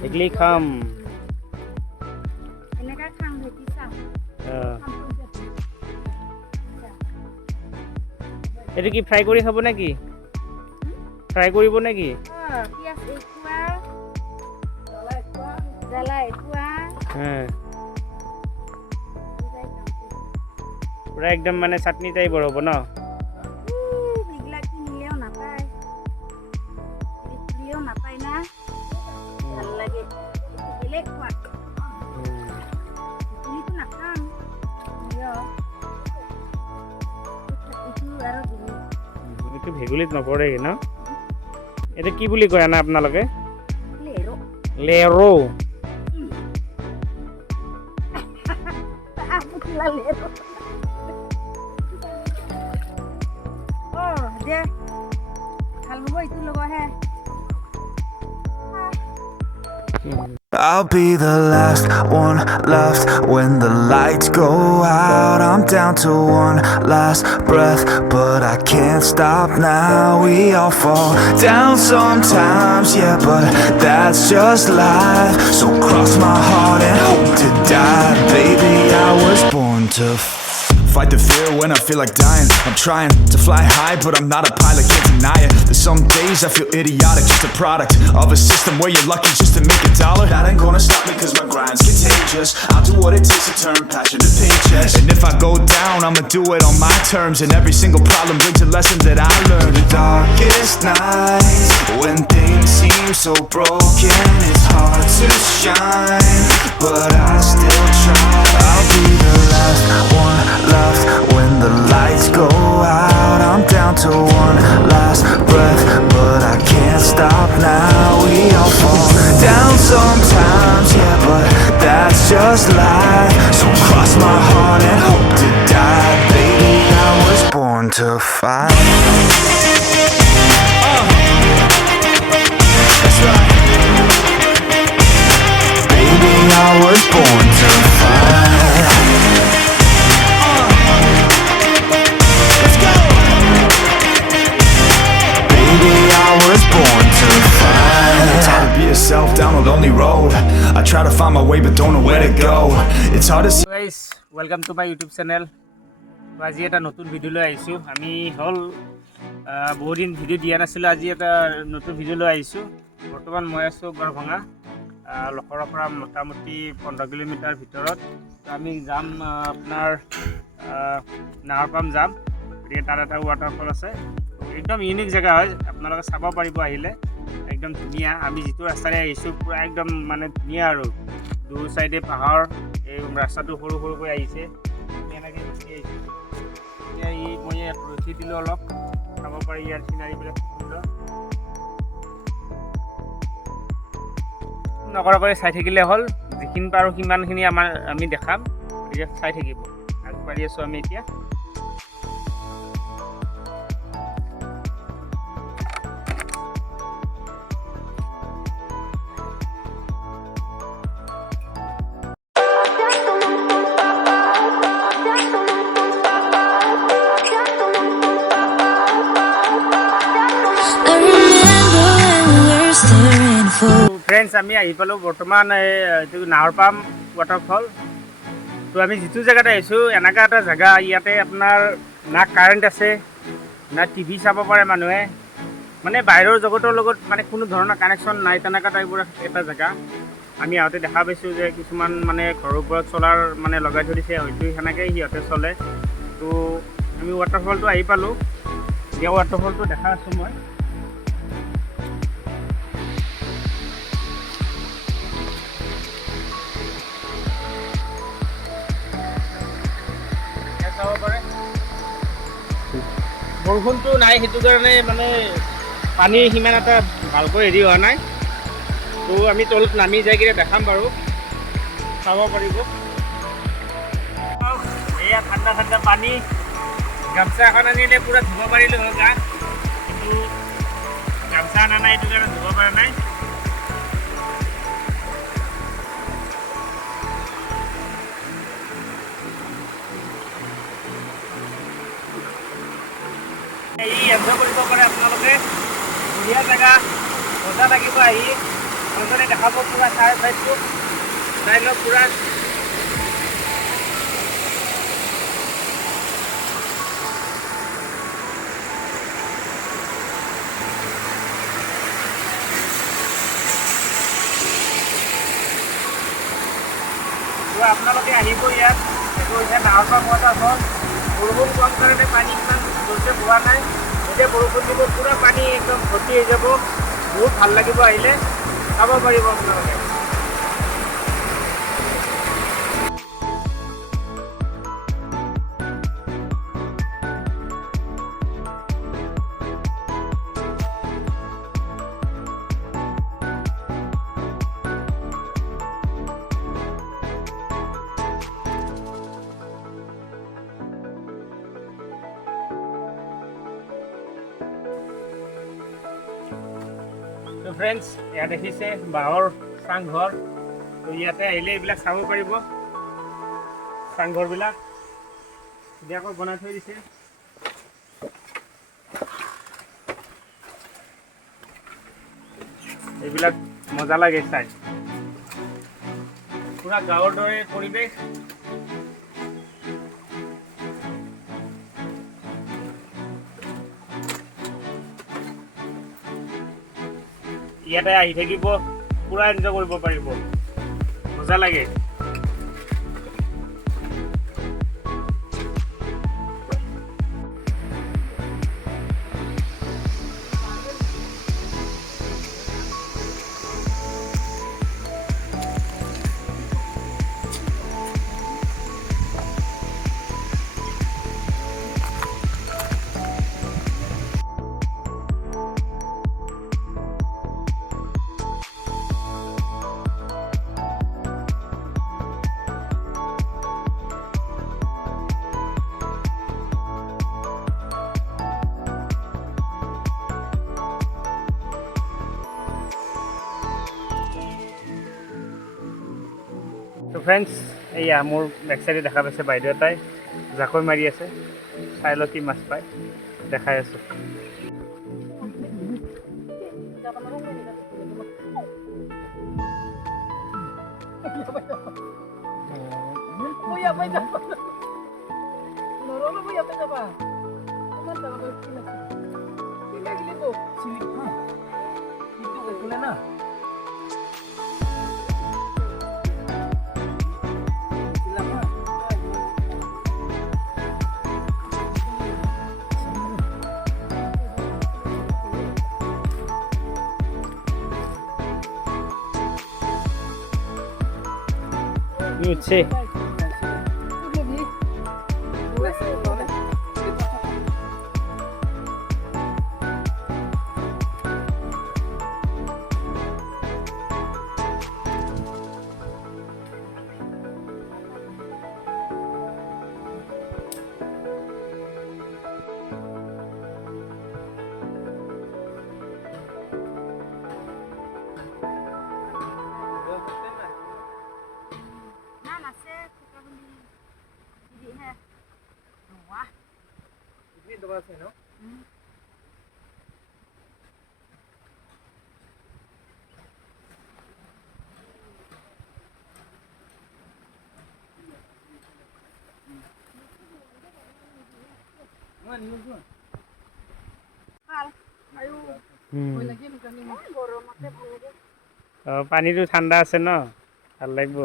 ভেগলি খাম এনেকা খাম ভেটি চাম এইটো কি ফ্ৰাই কৰি খাব নেকি ফ্ৰাই কৰিব নেকি পিয়াজ একুয়া জ্বালা একুয়া পুৰা একদম মানে চাটনি টাইপৰ হ'ব ন এইবিলাক কিনিলেও নাপায় কিনিলেও নাপায় না ভাল লাগে বেলেগ সোৱাদ কিনিটো নাখাম এইটো ভেগুলিত নপৰে ন এইটো কি বুলি কয় না আপোনালোকে লেৰো I'll be the last one left when the lights go out. I'm down to one last breath, but I can't stop now. We all fall down sometimes, yeah, but that's just life. So cross my heart and hope to die. Baby, I was born to fight the fear when I feel like dying. I'm trying to fly high, but I'm not a pilot, can't deny it. There's some days I feel idiotic, just a product of a system where you're lucky just to make $1. That ain't gonna stop me cause my grind's contagious. I'll do what it takes to turn passion to paychecks. And if I go down, I'ma do it on my terms. And every single problem brings a lesson that I learned. The darkest nights, when things seem so broken, it's hard to shine, but I still try. I'll be the last one left when the lights go out. I'm down to one last breath, but I can't stop now. We all fall down sometimes, yeah, but that's just life. So cross my heart and hope to die. Baby, I was born to fight. That's right. Baby, I was born to fight. Down a lonely road, I try to find my way but don't know where to go. It's hard to see. Guys, welcome to my YouTube channel. আজি এটা নতুন video লৈ আহিছো আমি হল বহুত দিন video দিয়া নাছিল আজি এটা নতুন ভিডিও লৈ আহিছো বৰ্তমান মই আছো গৰভঙা লখৰৰ পৰা মোটামুটি 15 কিলোমিটাৰ ভিতৰত আমি যাম আপোনাৰ নাহৰ পাম যাম গতিকে তাত এটা ৱাটাৰফল আছে একদম ইউনিক জেগা হয় আপোনালোকে চাব পাৰিব আহিলে একদম ধুনীয়া আমি যেটো ৰাস্তাৰে আহিছো পুৰা একদম মানে ধুনীয়া আৰু দু সাইডে পাহাৰ এই ৰাস্তাটো সৰু সৰুকৈ আহিছে এনেকৈ ৰখি আহিছো এই মই ৰখি দিলো অলপ চাব পাৰি ইয়াৰ চিনাৰীবিলাক সুন্দৰ নকৰাকৈ চাই থাকিলে হ'ল যিখিনি পাৰো সিমানখিনি আমি দেখাম গতিকে চাই থাকিব আগবাঢ়ি আছো আমি এতিয়া ফ্ৰেন্ডছ আমি আহি পালো বৰ্তমান এইটো নাহৰ পাম ৱাটাৰফল তো আমি যেটো জেগাত আহিছো এনেকা এটা জেগা ইয়াতে আপোনাৰ না কাৰেণ্ট আছে না টিভি চাব পাৰে মানুহে মানে বাহিৰৰ জগতৰ লগত মানে কোনো ধৰণৰ কানেকশ্যন নাই তেনেকা টাইপৰ এটা জেগা আমি আহোঁতে দেখা পাইছো যে কিছুমান মানে ঘৰৰ ওপৰত চলাৰ মানে লগাই থৈ দিছে হয়তো সেনেকৈ সিহঁতে চলে তো আমি ৱাটাৰফলটো আহি পালোঁ এতিয়া ৱাটাৰফলটো দেখা আছোঁ মই বৰষুণটো নাই সেইটো কাৰণে মানে পানী সিমান এটা ভালকৈ হেৰি হোৱা নাই তো আমি তলত নামি যাই কিনে দেখাম বাৰু চাব পাৰিব এয়া ঠাণ্ডা ঠাণ্ডা পানী গামছা এখন আনিলে পুৰা ধুব পাৰিলোঁ হয় গা কিন্তু গামছা আনা নাই সেইটো কাৰণে ধুব পৰা নাই এই এনজয় কৰিব পাৰে আপোনালোকে ধুনীয়া জেগা মজা লাগিব আহি মানুহজনে দেখাব পূৰা চাইছোঁ চাই লওক পূৰা। আপোনালোকে আহিব ইয়াত। এইটো হৈছে নাহৰ ৱাটাৰফল। বৰষুণ কম কাৰণে পানী ইমান জোৰছে পোৱা নাই। যেতিয়া বৰষুণ দিব পূৰা পানী একদম ভৰ্তি হৈ যাব। বহুত ভাল লাগিব আহিলে, চাব পাৰিব আপোনালোকে। তো ফ্ৰেণ্ডছ, ইয়াত দেখিছে বাঁহৰ চাংঘৰ। তো ইয়াতে আহিলে এইবিলাক চাব পাৰিব। চাংঘৰবিলাক ধুনীয়াকৈ বনাই থৈ দিছে। এইবিলাক মজা লাগে চাই। পুৰা গাঁৱৰ দৰে পৰিৱেশ। ইয়াতে আহি থাকিব, পুৰা এনজয় কৰিব পাৰিব, মজা লাগে। তো ফ্ৰেণ্ডছ, এইয়া মোৰ বেক চাইডে দেখা পাইছে বাইদেউ এটাই জাকৈ মাৰি আছে। চাই লওক কি মাছ পায়, দেখাই আছোঁ। উঠছে। পানীটো ঠাণ্ডা আছে ন, ভাল লাগিব।